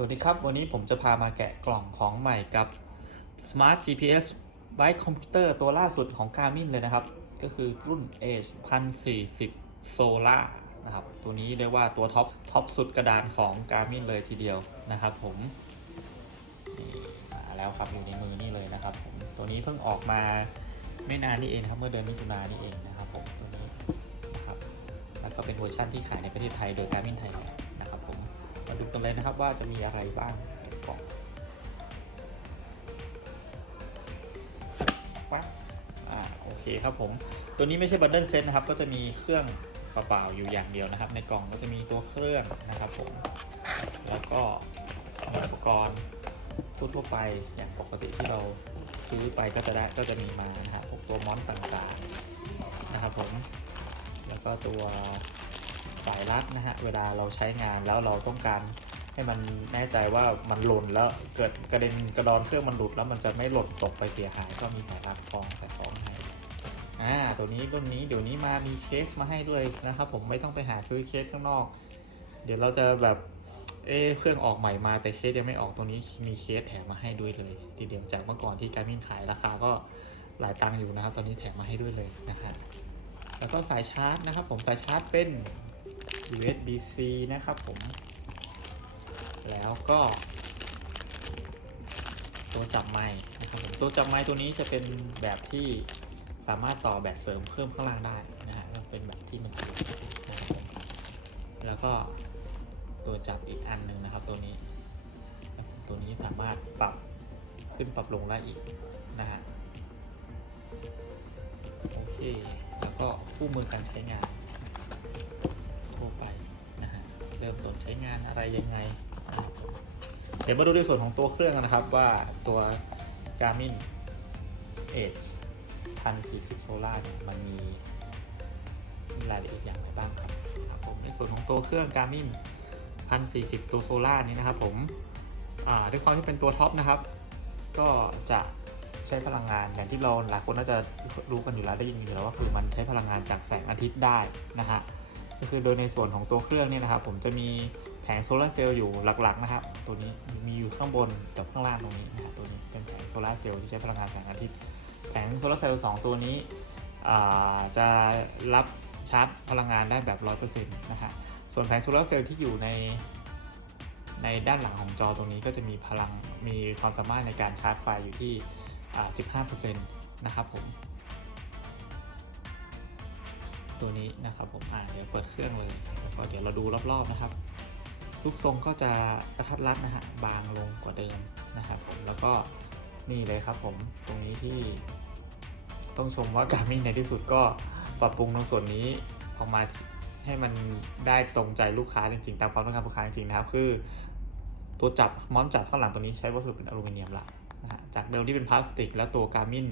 สวัสดีครับ วันนี้ผมจะพามาแกะกล่องของใหม่กับ Smart GPS Bike Computer ตัวล่าสุดของ Garmin เลยนะครับ ก็คือรุ่น Edge 1040 Solar นะครับ ตัวนี้เรียกว่าตัวท็อปท็อปสุดกระดานของ Garmin เลยทีเดียวนะครับผมมาแล้วครับอยู่ในมือนี่เลยนะครับผมตัวนี้เพิ่งออกมาไม่นานนี่เองครับเมื่อเดือนมิถุนายนนี่เองนะครับผมตัวนี้นะครับแล้วก็เป็นเวอร์ชันที่ขายในประเทศไทยโดย Garmin Thailand นะ มาดูกันเลยนะครับว่าจะมีอะไรบ้างในกล่องปั๊บอ่าโอเคครับผม ตัวนี้ไม่ใช่บันเดิลเซตนะครับ ก็จะมีเครื่องเปล่าๆอยู่อย่างเดียวนะครับ ในกล่องก็จะมีตัวเครื่องนะครับผม แล้วก็มีอุปกรณ์ทั่วไปอย่างปกติที่เราซื้อไปก็จะได้ก็จะมีมานะครับพวกตัวมอนต่างๆนะครับผม แล้วก็ตัว สายรัดนะฮะเวลาเราใช้งานแล้วเราต้องการให้มันแน่ใจว่ามันหล่นแล้วเกิดกระเด็นกระดอนเครื่องมันหลุดแล้วมันจะไม่หล่นตกไปเสียหายก็มีสายรัดคล้องสายคล้องให้อ่าตัวนี้รุ่นนี้เดี๋ยวนี้มามีเคสมาให้ด้วยนะครับผมไม่ต้องไปหาซื้อเคสข้างนอก เดี๋ยวเราจะแบบเอะเครื่องออกใหม่มาแต่เคสยังไม่ออกตัวนี้มีเคสแถมมาให้ด้วยเลยทีเดียวจากเมื่อก่อนที่การมินขายราคาก็หลายตังค์อยู่นะครับ ตอนนี้แถมมาให้ด้วยเลยนะครับแล้วก็สายชาร์จนะครับผมสายชาร์จเป็น USB-C นะครับผม แล้วก็ ตัวจับไม้นะครับผมตัวจับไม้ตัวนี้จะเป็นแบบที่สามารถต่อแบตเสริมเพิ่มข้างล่างได้นะฮะก็เป็นแบบที่มันถูกนะครับแล้วก็ตัวจับอีกอันหนึ่งนะครับ ตัวนี้ ตัวนี้สามารถปรับขึ้นปรับลงได้อีกนะฮะโอเค แล้วก็คู่มือการใช้งาน เริ่มต้นใช้งานอะไรยังไง เดี๋ยวมาดูในส่วนของตัวเครื่องนะครับว่าตัว Garmin Edge 1040 Solar เนี่ยมันมีรายละเอียดอย่างไรบ้างครับผมในส่วนของตัวเครื่อง Garmin 1040 ตัว Solar นี้นะครับผมด้วยความที่เป็นตัวท็อปนะครับ ก็จะใช้พลังงานอย่างที่เราหลายคนน่าจะรู้กันอยู่แล้วได้ยินอยู่แล้วว่าคือมันใช้พลังงานจากแสงอาทิตย์ได้นะฮะ ก็คือโดยในส่วนของตัวเครื่องเนี่ยนะครับ ผมจะมีแผงโซลาร์เซลล์อยู่หลักๆนะครับ ตัวนี้มีอยู่ข้างบนกับข้างล่างตรงนี้นะครับตัวนี้เป็นแผงโซลาร์เซลล์ที่ใช้พลังงานแสงอาทิตย์ แผงโซลาร์เซลล์สองตัวนี้จะรับชาร์จพลังงานได้แบบ 100%นะฮะส่วนแผงโซลาร์เซลล์ที่อยู่ในในด้านหลังของจอตรงนี้ก็จะมีพลังมีความสามารถในการชาร์จไฟอยู่ที่อ่า15%นะครับผม ตัวนี้นะครับผมอ่าเดี๋ยวเปิดเครื่องเลยแล้วก็เดี๋ยวเราดูรอบๆนะครับรูปทรงก็จะกระทัดรัดนะฮะบางลงกว่าเดิมนะครับผมแล้วก็นี่เลยครับผมตรงนี้ที่ต้องชมว่าการมินในที่สุดก็ปรับปรุงตรงส่วนนี้ออกมาให้มันได้ตรงใจลูกค้าจริงๆ ตามความต้องการลูกค้าจริงๆนะครับ คือตัวจับม้อนจับข้างหลังตัวนี้ใช้วัสดุเป็นอลูมิเนียมละนะฮะจากเดิมที่เป็นพลาสติก แล้วตัวการมิน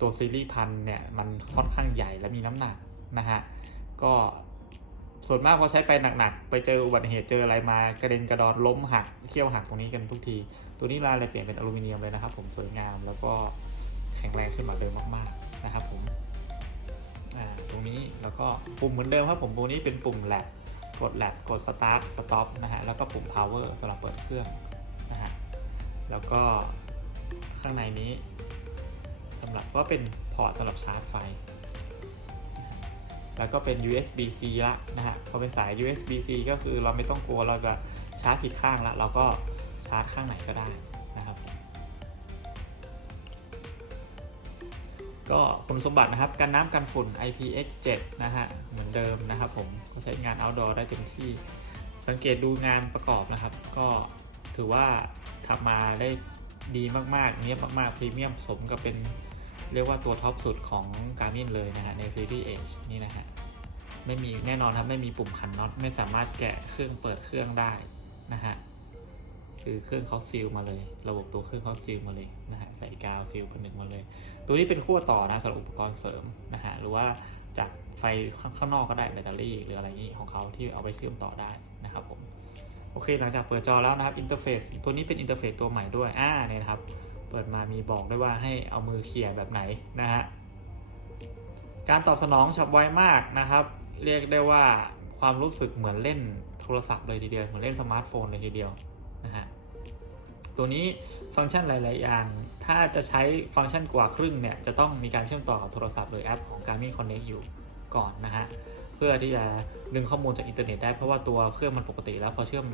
ตัวซีรีส์พันเนี่ยมันค่อนข้างใหญ่และมีน้ำหนัก นะฮะก็ส่วนมากพอใช้ไปหนักๆ ไปเจออุบัติเหตุเจออะไรมากระเด็นกระดอนล้มหักเขี้ยวหักตรงนี้กันทุกที ตัวนี้รายเลยเปลี่ยนเป็นอลูมิเนียมเลยนะครับผมสวยงามแล้วก็แข็งแรงขึ้นมาเดิมากๆนะครับผมอ่าตรงนี้แล้วก็ปุ่มเหมือนเดิมครับผมปุ่มนี้เป็นปุ่มแลบกดแลบกด start stop นะฮะแล้วก็ปุ่ม power สำหรับเปิดเครื่องนะฮะแล้วก็ข้างในนี้สำหรับก็เป็นพอร์ตสำหรับชาร์จไฟ แล้วก็เป็น USB-C ละนะฮะ พอเป็นสาย USB-C ก็คือเราไม่ต้องกลัวเราจะชาร์จผิดข้างละเราก็ชาร์จข้างไหนก็ได้นะครับ ก็คุณสมบัตินะครับ กันน้ำกันฝุ่น IPX7 นะฮะ เหมือนเดิมนะครับผม ก็ใช้งาน outdoor ได้เต็มที่ สังเกตดูงานประกอบนะครับ ก็ถือว่าทำมาได้ดีมากๆ เนี้ยบมากๆ พรีเมียมสมกับเป็น เรียกว่าตัวท็อปสุดของ Garmin เลยนะฮะในซีรีส์ Edge นี่นะฮะไม่มีแน่นอนครับไม่มีปุ่มขันน็อตไม่สามารถแกะเครื่องเปิดเครื่องได้นะฮะคือเครื่องเขาซีลมาเลย ระบบตัวเครื่องเขาซีลมาเลยนะฮะใส่กาวซีลผนึกมาเลย ตัวนี้เป็นขั้วต่อนะสำหรับอุปกรณ์เสริมนะฮะหรือว่าจากไฟข้างนอกก็ได้แบตเตอรี่ หรืออะไรนี้ของเขาที่เอาไปเชื่อมต่อได้นะครับผมโอเคหลังจากเปิดจอแล้วนะครับอินเทอร์เฟซตัวนี้เป็นอินเทอร์เฟซตัวใหม่ด้วยอ่าเนี่ยนะครับ เปิดมามีบอกได้ว่าให้เอามือเขี่ยแบบไหนนะฮะ การตอบสนองฉับไวมากนะครับ เรียกได้ว่าความรู้สึกเหมือนเล่นโทรศัพท์เลยทีเดียว เหมือนเล่นสมาร์ทโฟนเลยทีเดียวนะฮะ ตัวนี้ฟังก์ชันหลาย ๆ อย่าง ถ้าจะใช้ฟังก์ชันกว่าครึ่งเนี่ย จะต้องมีการเชื่อมต่อกับโทรศัพท์หรือแอปของ Garmin Connect อยู่ก่อนนะฮะ เพื่อที่จะดึงข้อมูลจากอินเทอร์เน็ตได้ เพราะว่าตัวเครื่องมันปกติแล้วพอเชื่อม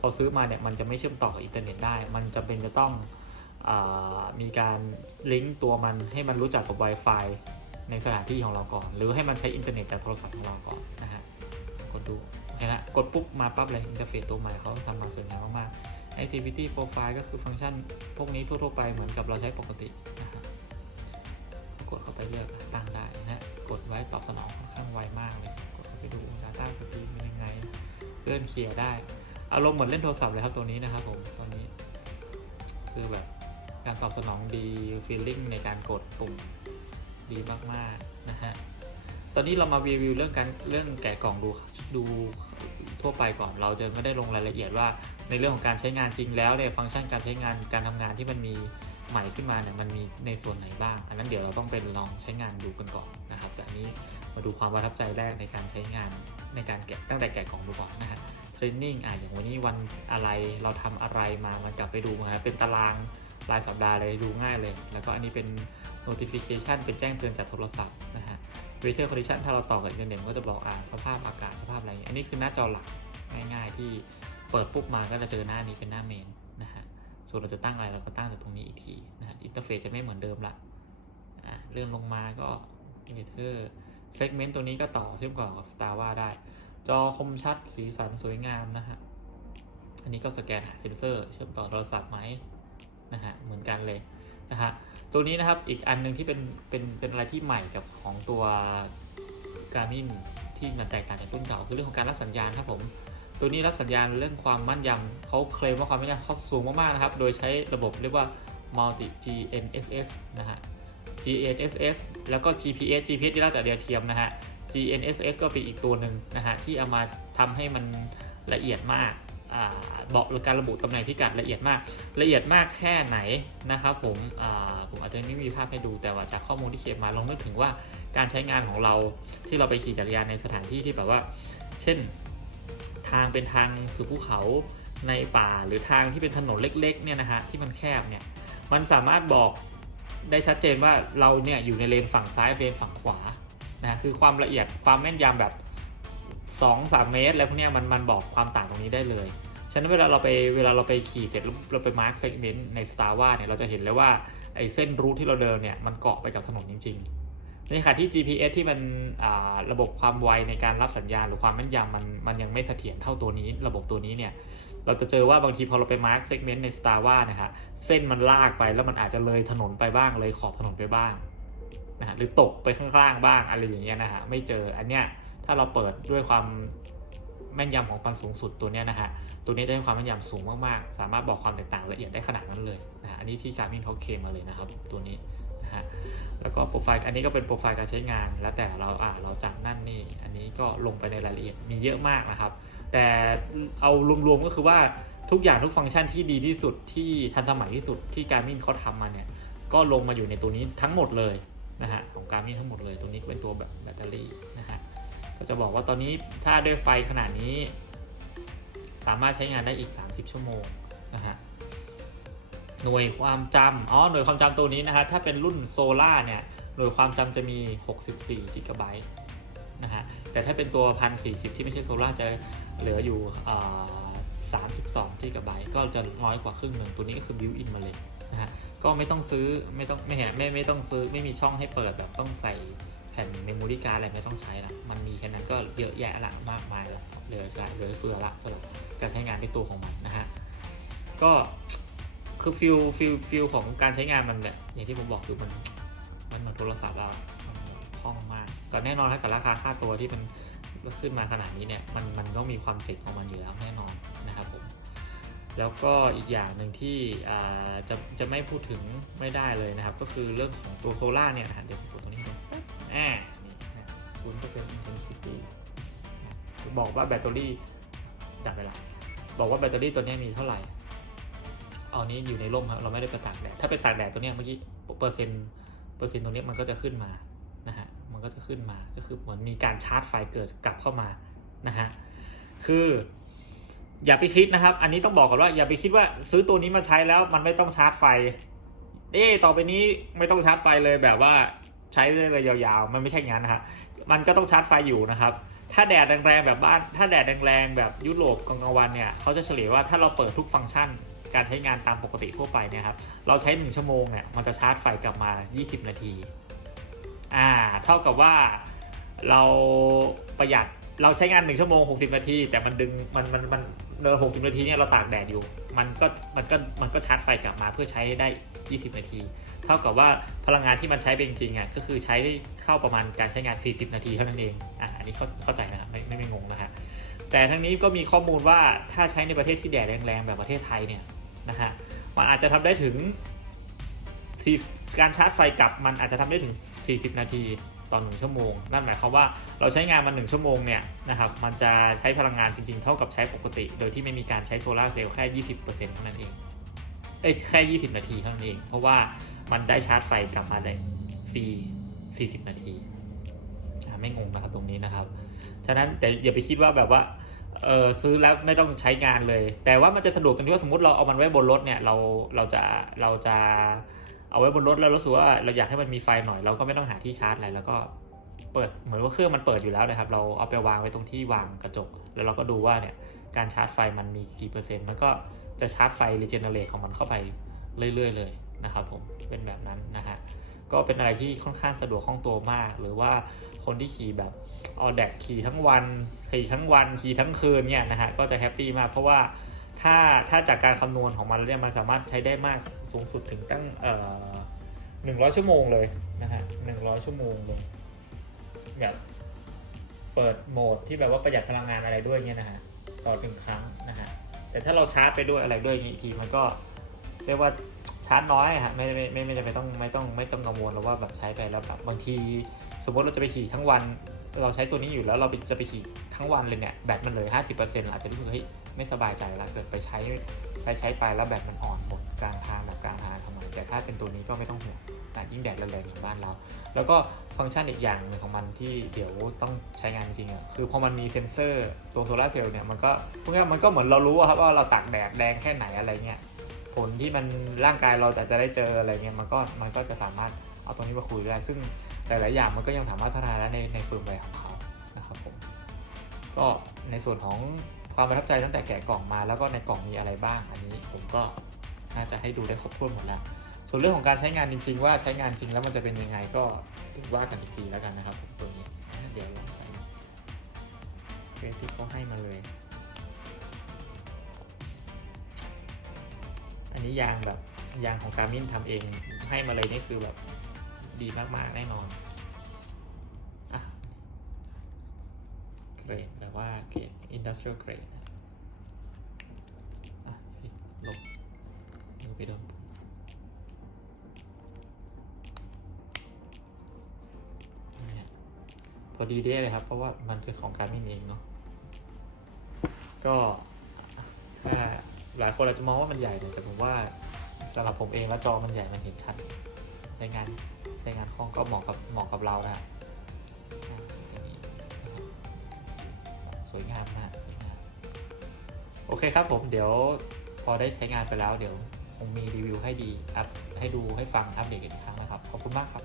พอซื้อมาเนี่ยมันจะไม่เชื่อมต่อกับอินเทอร์เน็ตได้ มันจะเป็นจะต้อง มีการลิงก์ตัวมันให้มันรู้จักกับ Wi-Fi ในสถานที่ของเราก่อน หรือให้มันใช้อินเทอร์เน็ตจากโทรศัพท์ของเราก่อนนะฮะกดดูเห็นไหมกดปุ๊บมาปั๊บเลยอินเทอร์เฟซตัวใหม่เขาทำมาสวยงามมากๆ activity profile ก็คือฟังก์ชันพวกนี้ทั่วๆไปเหมือนกับเราใช้ปกตินะฮะกดเข้าไปเลือกตั้งได้นะกดไว้ตอบสนองค่อนข้างไวมากเลยกดเข้าไปดูดาต้าสตรีมเป็นยังไงเลื่อนเคลียร์ได้อารมณ์เหมือนเล่นโทรศัพท์เลยครับตัวนี้นะครับผมตัวนี้ คือแบบ การตอบสนองดีฟีลลิ่งในการกดปุ่มดีมากๆนะฮะตอนนี้เรามารีวิวเรื่องการเรื่องแกะกล่องดูดูทั่วไปก่อนเราจะไม่ได้ลงรายละเอียดว่า ในเรื่องของการใช้งานจริงแล้วเนี่ยฟังก์ชันการใช้งานการทำงานที่มันมีใหม่ขึ้นมาเนี่ยมันมีในส่วนไหนบ้าง อันนั้นเดี๋ยวเราต้องไปลองใช้งานดูกันก่อนนะครับแต่อันนี้มาดูความประทับใจแรกในการใช้งานในการแกะตั้งแต่แกะกล่องดูก่อนนะฮะเทรนนิ่งอะอย่างวันนี้วันอะไรเราทำอะไรมามันกลับไปดูมาเป็นตาราง รายสัปดาห์เลยดูง่ายเลย แล้วก็อันนี้เป็น notification เป็นแจ้งเตือนจากโทรศัพท์นะฮะ weather condition ถ้าเราต่อกับอินเทอร์เน็ตมันก็จะบอกอ่าสภาพอากาศสภาพอะไรอย่างเงี้ยอันนี้คือหน้าจอหลักง่าย ๆ ที่เปิดปุ๊บมาก็จะเจอหน้านี้เป็นหน้าเมนนะฮะส่วนเราจะตั้งอะไรเราก็ตั้งจากตรงนี้อีกทีนะฮะอินเทอร์เฟซจะไม่เหมือนเดิมละอ่าเลื่อนลงมาก็ weather segment ตัวนี้ก็ต่อเชื่อมต่อกับ Starwa ได้ จอคมชัดสีสันสวยงามนะฮะอันนี้ก็สแกนหาเซนเซอร์ เชื่อมต่อโทรศัพท์ไหม นะฮะเหมือนกันเลยนะฮะตัวนี้นะครับอีกอันหนึงที่เป็นเป็นเป็นอะไรที่ใหม่กับของตัว Garmin ที่มันแตกต่างจากรุ่นเก่าคือเรื่องของการรับสัญญาณครับผมตัวนี้รับสัญญาณเรื่องความมั่นยำเขาเคลมว่าความมั่นยำเขาสูงมากๆนะครับ โดยใช้ระบบเรียกว่า multi GNSS นะฮะ GNSS แล้วก็ GPS GPS ที่เราจากเดียวเทียมนะฮะ GNSS ก็เป็นอีกตัวหนึ่งนะฮะที่เอามาทำให้มันละเอียดมาก บอกการระบุตำแหน่งพิกัดละเอียดมาก ละเอียดมากแค่ไหนนะครับผมผมอาจจะไม่มีภาพให้ดูแต่ว่าจากข้อมูลที่เขียนมาลองนึกถึงว่าการใช้งานของเราที่เราไปขี่จักรยานในสถานที่ที่แบบว่า เช่น ทางเป็นทางสู่ภูเขาในป่าหรือทางที่เป็นถนนเล็กๆเนี่ยนะฮะที่มันแคบเนี่ยมันสามารถบอกได้ชัดเจนว่าเราเนี่ยอยู่ในเลนฝั่งซ้ายเลนฝั่งขวานะคือความละเอียดความแม่นยำแบบ 2-3 เมตรแล้วพวกนี้มันมันบอกความต่างตรงนี้ได้เลย ฉะนั้นเวลาเราไปเวลาเราไปขี่เสร็จเราไปมาร์คเซกเมนต์ใน Star ว่าเนี่ยเราจะเห็นเลยว่าไอ้เส้นรูทที่เราเดินเนี่ยมันเกาะไปกับถนนจริง ๆ ในขณะที่ GPS ที่มันระบบความไวในการรับสัญญาณหรือความแม่นยำมันมันยังไม่เสถียรเท่าตัวนี้ ระบบตัวนี้เนี่ยเราจะเจอว่าบางทีพอเราไปมาร์คเซกเมนต์ใน Star ว่านะฮะเส้นมันลากไปแล้วมันอาจจะเลยถนนไปบ้างเลยขอบถนนไปบ้างนะฮะหรือตกไปข้างล่างบ้างอะไรอย่างเงี้ยนะฮะไม่เจออันเนี้ย ถ้าเราเปิดด้วยความแม่นยำของความสูงสุดตัวนี้นะฮะ ตัวนี้จะให้ความแม่นยำสูงมากๆ สามารถบอกความแตกต่างละเอียดได้ขนาดนั้นเลยนะฮะ อันนี้ที่การมินเขาเคมมาเลยนะครับ ตัวนี้นะฮะ แล้วก็โปรไฟล์ อันนี้ก็เป็นโปรไฟล์การใช้งาน แล้วแต่เราอ่าเราจากนั่นนี่ อันนี้ก็ลงไปในรายละเอียดมีเยอะมากนะครับ แต่เอารวมๆก็คือว่าทุกอย่างทุกฟังก์ชันที่ดีที่สุดที่ทันสมัยที่สุดที่การมินเขาทำมาเนี่ย ก็ลงมาอยู่ในตัวนี้ทั้งหมดเลยนะฮะ ของการมินทั้งหมดเลย ตัวนี้เป็นตัวแบบแบตเตอรี่นะฮะ ก็จะบอกว่าตอนนี้ถ้าด้วยไฟขนาดนี้ สามารถใช้งานได้อีก 30 ชั่วโมงนะฮะหน่วยความจำอ๋อหน่วยความจำตัวนี้นะฮะถ้าเป็นรุ่นโซล่าเนี่ยหน่วยความจำจะมี 64 g b นะฮะแต่ถ้าเป็นตัว1040 ที่ไม่ใช่โซล่าจะเหลืออยู่32 g b ก็จะน้อยกว่าครึ่งหนึ่งตัวนี้ก็คือบิวอินมาเลยนะฮะก็ไม่ต้องซื้อไม่ต้องไม่เห็นไม่ไม่ต้องซื้อไม่มีช่องให้เปิดแบบต้องใส่ แผ่นเมมโมรี่การ์ดอะไรไม่ต้องใช้ละมันมีแค่นั้นก็เยอะแยะละมากมายละเหลือจะเหลือเฟือละสำหรับการใช้งานด้วยตัวของมันนะฮะก็คือฟิลฟิลฟิลของการใช้งานมันเนี่ยอย่างที่ผมบอกคือมันมันเหมือนโทรศัพท์เราคล่องมากก็แน่นอนถ้ากับราคาค่าตัวที่มันขึ้นมาขนาดนี้เนี่ยมันมันต้องมีความเจ๋งของมันอยู่แล้วแน่นอนนะครับผมแล้วก็อีกอย่างหนึ่งที่จะจะไม่พูดถึงไม่ได้เลยนะครับ ก็คือเรื่องของตัวโซล่าเนี่ยนะฮะเดี๋ยวผมกดตรงนี้ก่ อนอ่านี่ศูนย์เปอร์เซ็นต์ intensity บอกว่าแบตเตอรี่ดับไปละบอกว่าแบตเตอรี่ตัวนี้มีเท่าไหร่ เอานี้อยู่ในร่มครับเราไม่ได้ไปตากแดด ถ้าไปตากแดดตัวนี้เมื่อกี้เปอร์เซ็นต์เปอร์เซ็นต์ตัวนี้มันก็จะขึ้นมา นะฮะ มันก็จะขึ้นมา ก็คือเหมือนมีการชาร์จไฟเกิดกลับเข้ามา นะฮะ คือ อย่าไปคิดนะครับ อันนี้ต้องบอกก่อนว่าอย่าไปคิดว่าซื้อตัวนี้มาใช้แล้วมันไม่ต้องชาร์จไฟ เอ๊ต่อไปนี้ไม่ต้องชาร์จไฟเลยแบบว่า ใช้ได้เลยยาวๆ มันไม่ใช่อย่างนั้นนะฮะมันก็ต้องชาร์จไฟอยู่นะครับ ถ้าแดดแรงๆแบบบ้าน ถ้าแดดแรงๆแบบยุโรปกลางวันเนี่ยเขาจะเฉลี่ยว่าถ้าเราเปิดทุกฟังก์ชันการใช้งานตามปกติทั่วไปเนี่ยครับ เราใช้ 1 ชั่วโมงเนี่ย มันจะชาร์จไฟกลับมา 20 นาที อ่า เท่ากับว่าเราประหยัด เราใช้งาน 1 ชั่วโมง 60 นาที แต่มันดึงมันมันมันเดิน60นาทีเนี่ยเราตากแดดอยู่ มันก็มันก็มันก็ชาร์จไฟกลับมาเพื่อใช้ได้ 20 นาที เท่ากับว่าพลังงานที่มันใช้ไปจริงอะก็คือใช้เข้าประมาณการใช้งาน 40 นาทีเท่านั้นเองอ่าอันนี้เข้าเข้าใจนะครับไม่ไม่งงนะฮะแต่ทั้งนี้ก็มีข้อมูลว่าถ้าใช้ในประเทศที่แดดแรงๆแบบประเทศไทยเนี่ยนะฮะมันอาจจะทำได้ถึงการชาร์จไฟกลับมันอาจจะทำได้ถึง 40 นาที ต่อหนึ่งชั่วโมง นั่นหมายความว่าเราใช้งานมันหนึ่งชั่วโมงเนี่ยนะครับมันจะใช้พลังงานจริงๆ เท่ากับใช้ปกติ โดยที่ไม่มีการใช้โซลาร์เซลล์แค่ 20%เท่านั้นเองเอ้ยแค่ 20 นาทีเท่านั้นเอง เพราะว่ามันได้ชาร์จไฟกลับมาได้ฟรี40 นาทีไม่งงนะครับตรงนี้นะครับ ฉะนั้นแต่อย่าไปคิดว่าแบบว่าเออซื้อแล้วไม่ต้องใช้งานเลย แต่ว่ามันจะสะดวกตรงที่ว่าสมมติเราเอามันไว้บนรถเนี่ยเราเราจะเราจะ เอาไว้บนรถแล้วรู้สึกว่าเราอยากให้มันมีไฟหน่อยเราก็ไม่ต้องหาที่ชาร์จอะไรแล้วก็เปิดเหมือนว่าเครื่องมันเปิดอยู่แล้วนะครับ เราเอาไปวางไว้ตรงที่วางกระจก แล้วเราก็ดูว่าเนี่ยการชาร์จไฟมันมีกี่เปอร์เซ็นต์มันก็จะชาร์จไฟรีเจเนเรตของมันเข้าไปเรื่อย ๆ เลยนะครับผมเป็นแบบนั้นนะฮะก็เป็นอะไรที่ค่อนข้างสะดวกคล่องตัวมาก หรือว่าคนที่ขี่แบบออแดกขี่ทั้งวันขี่ทั้งวันขี่ทั้งคืนเนี่ยนะฮะก็จะแฮปปี้มากเพราะว่า ถ้าถ้าจากการคำนวณของมันแล้วเนี่ยมันสามารถใช้ได้มากสูงสุดถึงตั้งเอ่อหนึ่งร้อยชั่วโมงเลยนะฮะหนึ่งร้อยชั่วโมงเลยแบบเปิดโหมดที่แบบว่าประหยัดพลังงานอะไรด้วยเนี่ยนะฮะต่อหนึ่งครั้งนะฮะแต่ถ้าเราชาร์จไปด้วยอะไรด้วยอย่างงี้อีกทีมันก็เรียกว่าชาร์จน้อยฮะไม่ไม่ไม่ไม่จำเป็นต้องไม่ต้องไม่ต้องกังวลหรอกว่าแบบใช้ไปแล้วแบบบางทีสมมติเราจะไปขี่ทั้งวัน เราใช้ตัวนี้อยู่แล้วเราไปจะไปขี่ทั้งวันเลยเนี่ยแบตมันเหลือ50%อาจจะรู้สึกเฮ้ย ไม่สบายใจแล้วเกิดไปใช้ใช้ใช้ไปแล้วแบตมันอ่อนหมดกลางทางแบบกลางทางทำไมแต่ถ้าเป็นตัวนี้ก็ไม่ต้องห่วงแต่ยิ่งแดดแรงๆอย่างบ้านเรา แล้วก็ฟังก์ชันอีกอย่างหนึ่งของมันที่เดี๋ยวต้องใช้งานจริงอะคือพอมันมีเซ็นเซอร์ตัวโซลาร์เซลล์เนี่ยมันก็พวกนี้มันก็เหมือนเรารู้ครับว่าเราตากแดดแรงแค่ไหนอะไรเงี้ยผลที่มันร่างกายเราแต่จะได้เจออะไรเงี้ยมันก็มันก็จะสามารถเอาตรงนี้มาคุยได้ ซึ่งหลายๆอย่างมันก็ยังสามารถพัฒนาได้ในในเฟิร์มแวร์ของเขานะครับผมก็ในส่วนของ ความประทับใจตั้งแต่แกะกล่องมา แล้วก็ในกล่องมีอะไรบ้าง อันนี้ผมก็น่าจะให้ดูได้ครบถ้วนหมดแล้ว ส่วนเรื่องของการใช้งานจริง ๆ ว่าใช้งานจริงแล้วมันจะเป็นยังไงก็ว่ากันอีกทีแล้วกันนะครับตัวนี้เดี๋ยวลองใส่เฟซที่เขาให้มาเลย อันนี้ยางแบบยางของการมินทำเองให้มาเลยนี่คือแบบดีมากๆแน่นอน เกรดแบบว่าเกรด industrial grade นะอะลบมือไปโดนพอดีเด้เลยครับ เพราะว่ามันคือของการไมินเองเนาะก็ถ้าหลายคนอาจจะมองว่ามันใหญ่แต่ผมว่าสำหรับผมเองแล้วจอมันใหญ่มันเห็นชัด ใช้งานใช้งานคล่องก็เหมาะกับเหมาะกับเรานะ สวยงามมากโอเคครับผมเดี๋ยวพอได้ใช้งานไปแล้วเดี๋ยวคงมีรีวิวให้ดีอัพให้ดูให้ฟังอัปเดตกันอีกครั้งนะครับ ขอบคุณมากครับ